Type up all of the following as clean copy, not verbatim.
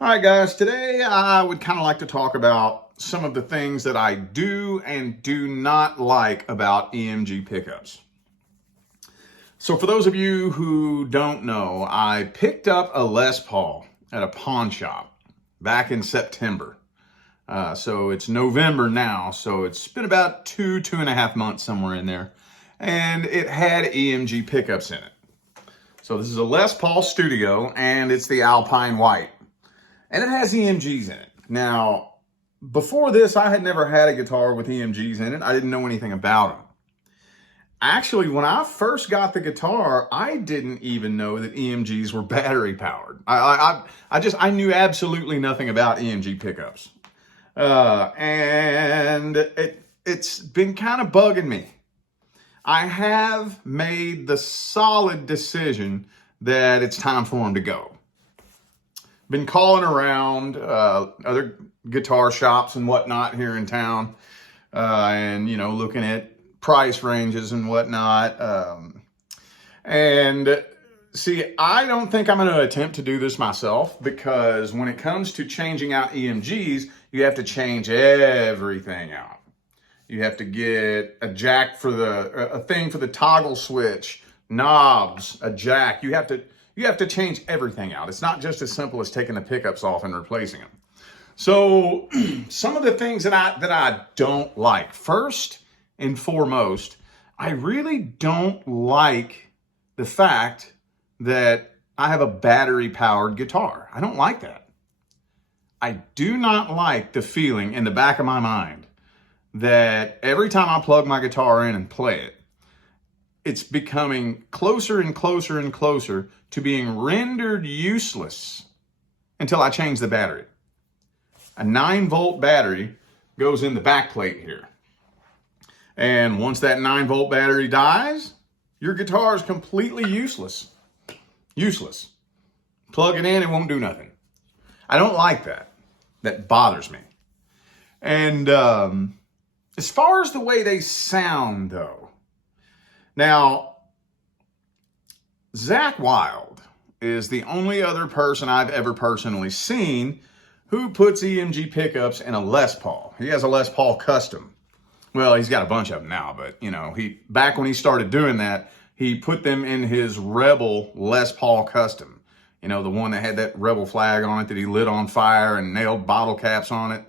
All right, guys, today I would kind of like to talk about some of the things that I do and do not like about EMG pickups. So for those of you who don't know, I picked up a Les Paul at a pawn shop back in September. So it's November now, so it's been about two and a half months, somewhere in there. And it had EMG pickups in it. So this is a Les Paul Studio, and it's the Alpine White. And it has EMGs in it. Now, before this, I had never had a guitar with EMGs in it. I didn't know anything about them. Actually, when I first got the guitar, I didn't even know that EMGs were battery powered. I knew absolutely nothing about EMG pickups. And it's been kind of bugging me. I have made the solid decision that it's time for them to go. Been calling around other guitar shops and whatnot here in town, and looking at price ranges and whatnot. And see, I don't think I'm going to attempt to do this myself, because when it comes to changing out EMGs, you have to change everything out. You have to get a jack for a thing for the toggle switch, knobs, a jack. You have to change everything out. It's not just as simple as taking the pickups off and replacing them. So some of the things that I don't like, first and foremost, I really don't like the fact that I have a battery powered guitar. I don't like that. I do not like the feeling in the back of my mind that every time I plug my guitar in and play it, it's becoming closer and closer and closer to being rendered useless until I change the battery. A 9-volt battery goes in the back plate here. And once that 9-volt battery dies, your guitar is completely useless. Useless. Plug it in, it won't do nothing. I don't like that. That bothers me. And as far as the way they sound, though, now, Zakk Wylde is the only other person I've ever personally seen who puts EMG pickups in a Les Paul. He has a Les Paul Custom. Well, he's got a bunch of them now, but back when he started doing that, he put them in his Rebel Les Paul Custom. The one that had that Rebel flag on it that he lit on fire and nailed bottle caps on it.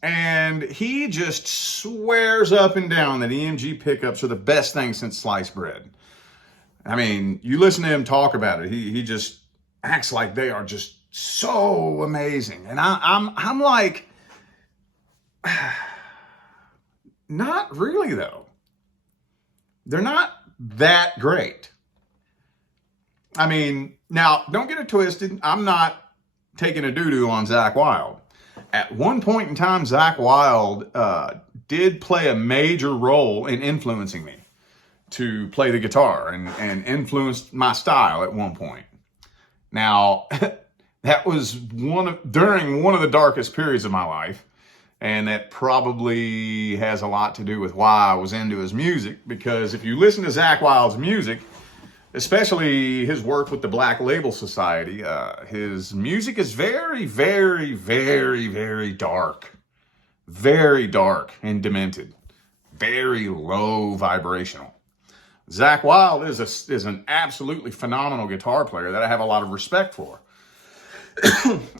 And he just swears up and down that EMG pickups are the best thing since sliced bread. I mean, you listen to him talk about it, he just acts like they are just so amazing. And I'm like, not really though. They're not that great. I mean, now don't get it twisted. I'm not taking a doo-doo on Zakk Wylde. At one point in time, Zakk Wylde did play a major role in influencing me to play the guitar and influenced my style at one point. Now, that was during one of the darkest periods of my life, and that probably has a lot to do with why I was into his music, because if you listen to Zakk Wylde's music, especially his work with the Black Label Society, his music is very, very, very, very dark. Very dark and demented. Very low vibrational. Zakk Wylde is an absolutely phenomenal guitar player that I have a lot of respect for.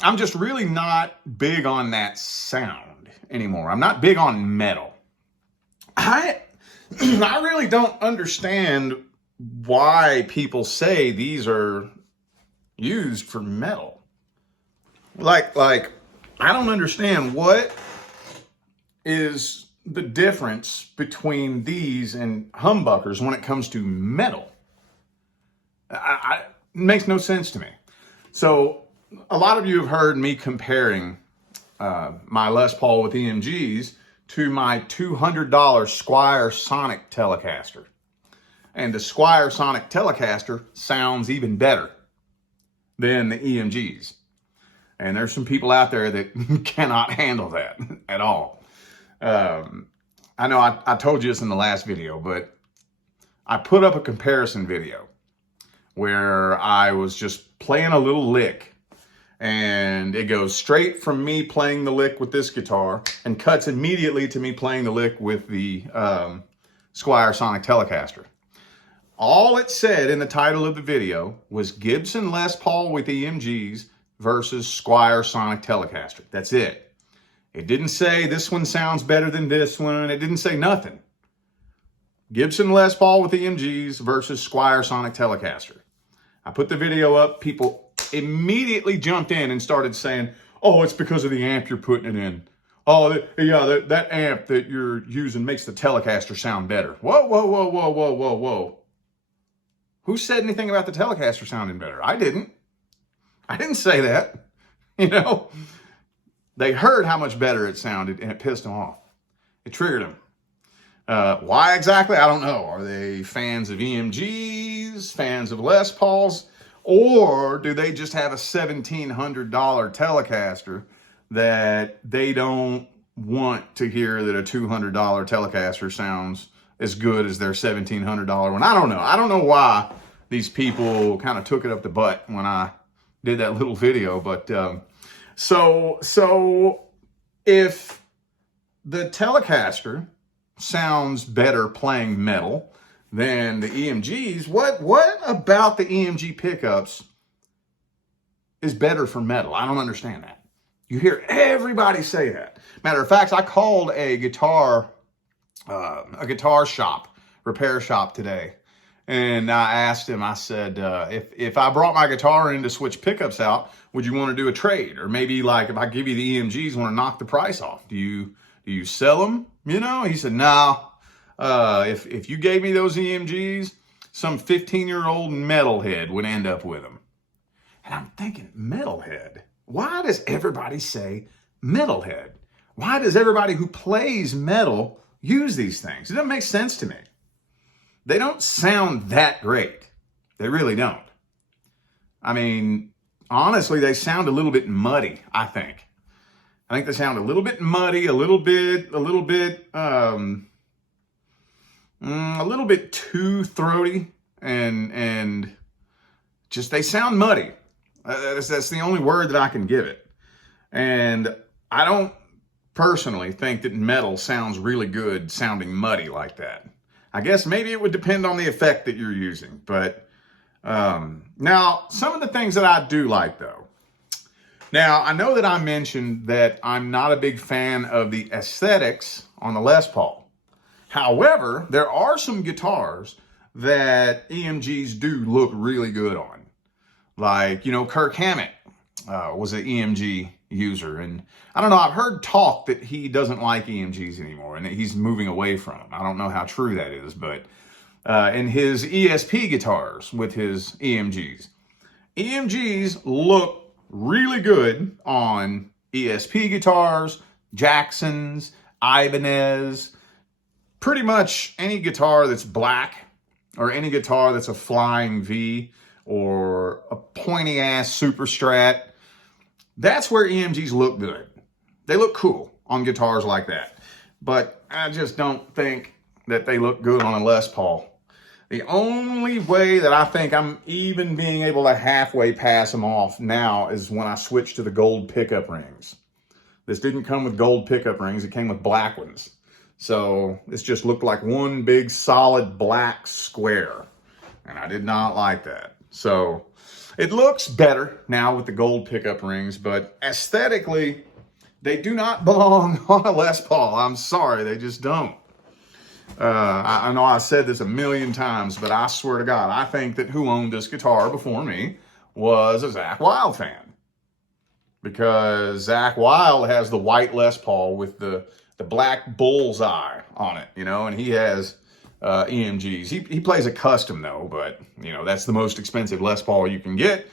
I'm just really not big on that sound anymore. I'm not big on metal. I really don't understand why people say these are used for metal. Like I don't understand what is the difference between these and humbuckers when it comes to metal. It makes no sense to me. So a lot of you have heard me comparing my Les Paul with EMGs to my $200 Squier Sonic Telecaster. And the Squier Sonic Telecaster sounds even better than the EMGs. And there's some people out there that cannot handle that at all. I know I told you this in the last video, but I put up a comparison video where I was just playing a little lick And it goes straight from me playing the lick with this guitar and cuts immediately to me playing the lick with the Squier Sonic Telecaster. All it said in the title of the video was Gibson Les Paul with EMGs versus Squier Sonic Telecaster. That's it. It didn't say this one sounds better than this one. It didn't say nothing. Gibson Les Paul with EMGs versus Squier Sonic Telecaster. I put the video up. People immediately jumped in and started saying, oh, it's because of the amp you're putting it in. Oh, that amp that you're using makes the Telecaster sound better. Whoa, whoa, whoa, whoa, whoa, whoa, whoa. Who said anything about the Telecaster sounding better? I didn't say that. You know, they heard how much better it sounded and it pissed them off. It triggered them. Why exactly? I don't know. Are they fans of EMGs, fans of Les Pauls? Or do they just have a $1,700 Telecaster that they don't want to hear that a $200 Telecaster sounds as good as their $1,700 one? I don't know. I don't know why these people kind of took it up the butt when I did that little video. But so if the Telecaster sounds better playing metal than the EMGs, what about the EMG pickups is better for metal? I don't understand that. You hear everybody say that. Matter of fact, I called a guitar shop, repair shop today, and I asked him, I said, if I brought my guitar in to switch pickups out, would you want to do a trade? Or maybe like if I give you the EMGs, want to knock the price off? Do you sell them? You know? He said, no. If you gave me those EMGs, some 15-year-old metalhead would end up with them. And I'm thinking, metalhead? Why does everybody say metalhead? Why does everybody who plays metal use these things? It doesn't make sense to me. They don't sound that great. They really don't. I mean, honestly, they sound a little bit muddy, I think. I think they sound a little bit muddy, a little bit too throaty, and just they sound muddy. That's the only word that I can give it. And I don't personally think that metal sounds really good sounding muddy like that. I guess maybe it would depend on the effect that you're using. But now, some of the things that I do like, though. Now, I know that I mentioned that I'm not a big fan of the aesthetics on the Les Paul. However, there are some guitars that EMGs do look really good on. Like, you know, Kirk Hammett was an EMG user. And I don't know, I've heard talk that he doesn't like EMGs anymore and that he's moving away from them. I don't know how true that is, but in his ESP guitars with his EMGs look really good on ESP guitars, Jacksons, Ibanez, pretty much any guitar that's black or any guitar that's a flying V or a pointy ass Super Strat. That's where EMGs look good. They look cool on guitars like that. But I just don't think that they look good on a Les Paul. The only way that I think I'm even being able to halfway pass them off now is when I switch to the gold pickup rings. This didn't come with gold pickup rings. It came with black ones. So this just looked like one big solid black square. And I did not like that. So it looks better now with the gold pickup rings, but aesthetically, they do not belong on a Les Paul. I'm sorry, they just don't. I know I said this a million times, but I swear to God, I think that who owned this guitar before me was a Zakk Wylde fan. Because Zakk Wylde has the white Les Paul with the black bullseye on it, you know, and he has EMGs. He plays a custom though, but you know, that's the most expensive Les Paul you can get.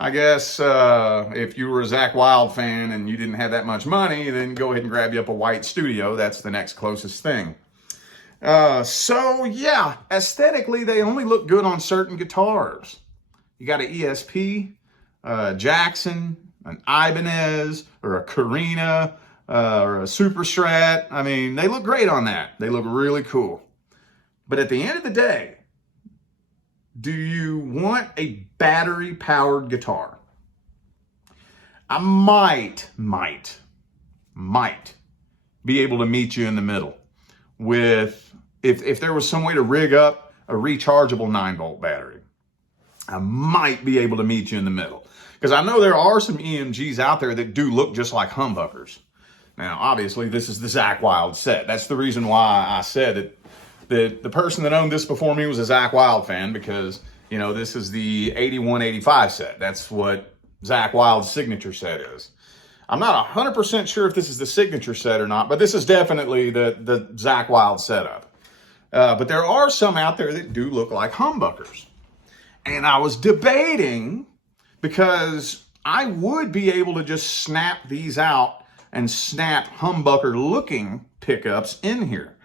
I guess if you were a Zakk Wylde fan and you didn't have that much money, then go ahead and grab you up a white Studio. That's the next closest thing. So yeah, aesthetically, they only look good on certain guitars. You got an ESP, Jackson, an Ibanez, or a Carina, or a Super Strat. I mean, they look great on that. They look really cool. But at the end of the day, do you want a battery-powered guitar? I might be able to meet you in the middle with, if there was some way to rig up a rechargeable 9-volt battery, I might be able to meet you in the middle. Because I know there are some EMGs out there that do look just like humbuckers. Now, obviously, this is the Zakk Wylde set. That's the reason why I said that the person that owned this before me was a Zakk Wylde fan, because, you know, this is the 8185 set. That's what Zakk Wylde's signature set is. I'm not 100% sure if this is the signature set or not, but this is definitely the Zakk Wylde setup. But there are some out there that do look like humbuckers. And I was debating, because I would be able to just snap these out and snap humbucker looking pickups in here.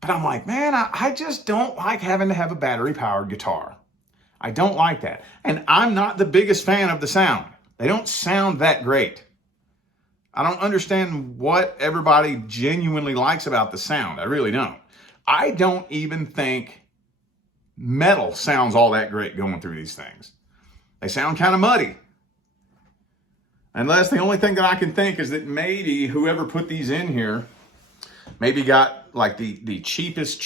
But I'm like, man, I just don't like having to have a battery powered guitar. I don't like that. And I'm not the biggest fan of the sound. They don't sound that great. I don't understand what everybody genuinely likes about the sound. I really don't. I don't even think metal sounds all that great going through these things. They sound kind of muddy. Unless the only thing that I can think is that maybe whoever put these in here maybe got like the cheapest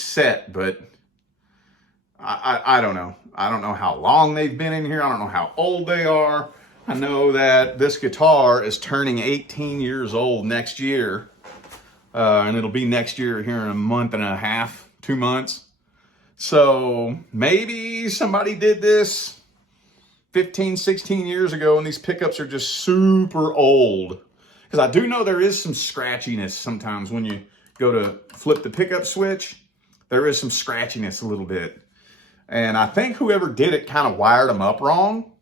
set, but I don't know. I don't know how long they've been in here. I don't know how old they are. I know that this guitar is turning 18 years old next year. And it'll be next year here in a month and a half, 2 months. So maybe somebody did this 15, 16 years ago, and these pickups are just super old. Because I do know there is some scratchiness sometimes when you go to flip the pickup switch. There is some scratchiness a little bit. And I think whoever did it kind of wired them up wrong.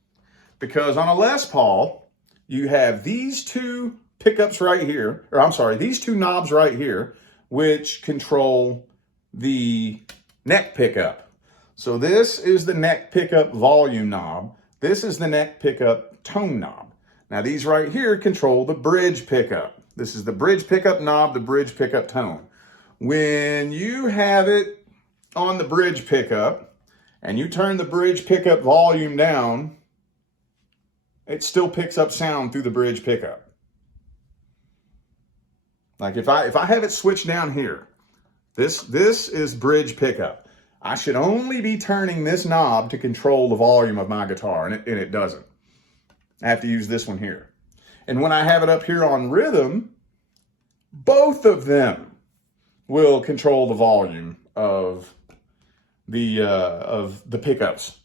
Because on a Les Paul, you have these two pickups right here, or I'm sorry, these two knobs right here, which control the neck pickup. So this is the neck pickup volume knob. This is the neck pickup tone knob. Now these right here control the bridge pickup. This is the bridge pickup knob, the bridge pickup tone. When you have it on the bridge pickup and you turn the bridge pickup volume down, it still picks up sound through the bridge pickup. Like if I have it switched down here, this is bridge pickup. I should only be turning this knob to control the volume of my guitar, and it doesn't. I have to use this one here. And when I have it up here on rhythm, both of them will control the volume of the pickups,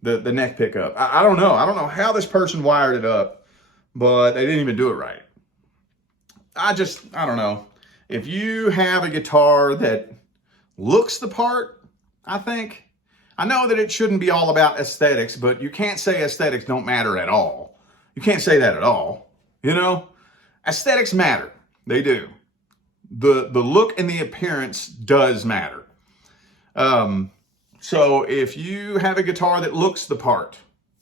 the neck pickup. I don't know. I don't know how this person wired it up, but they didn't even do it right. I don't know. If you have a guitar that looks the part, I know that it shouldn't be all about aesthetics, but you can't say aesthetics don't matter at all. You can't say that at all. You know, aesthetics matter. They do. The look and the appearance does matter. So if you have a guitar that looks the part,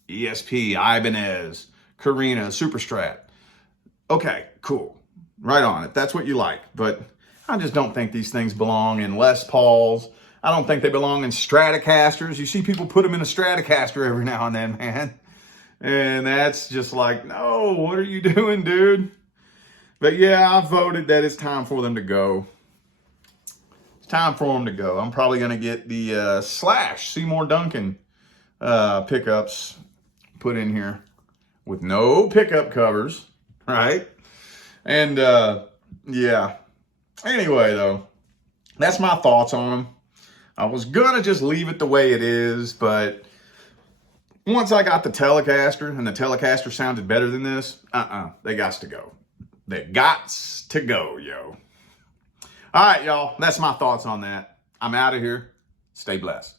ESP, Ibanez, Carina, Super Strat, okay, cool. Right on, if that's what you like. But I just don't think these things belong in Les Pauls. I don't think they belong in Stratocasters. You see people put them in a Stratocaster every now and then, man. And that's just like, no, what are you doing, dude? But yeah, I voted that it's time for them to go. It's time for them to go. I'm probably going to get the Slash Seymour Duncan pickups put in here with no pickup covers, right? And yeah, anyway, though, that's my thoughts on them. I was going to just leave it the way it is, but once I got the Telecaster and the Telecaster sounded better than this, they gots to go. They gots to go, yo. All right, y'all, that's my thoughts on that. I'm out of here. Stay blessed.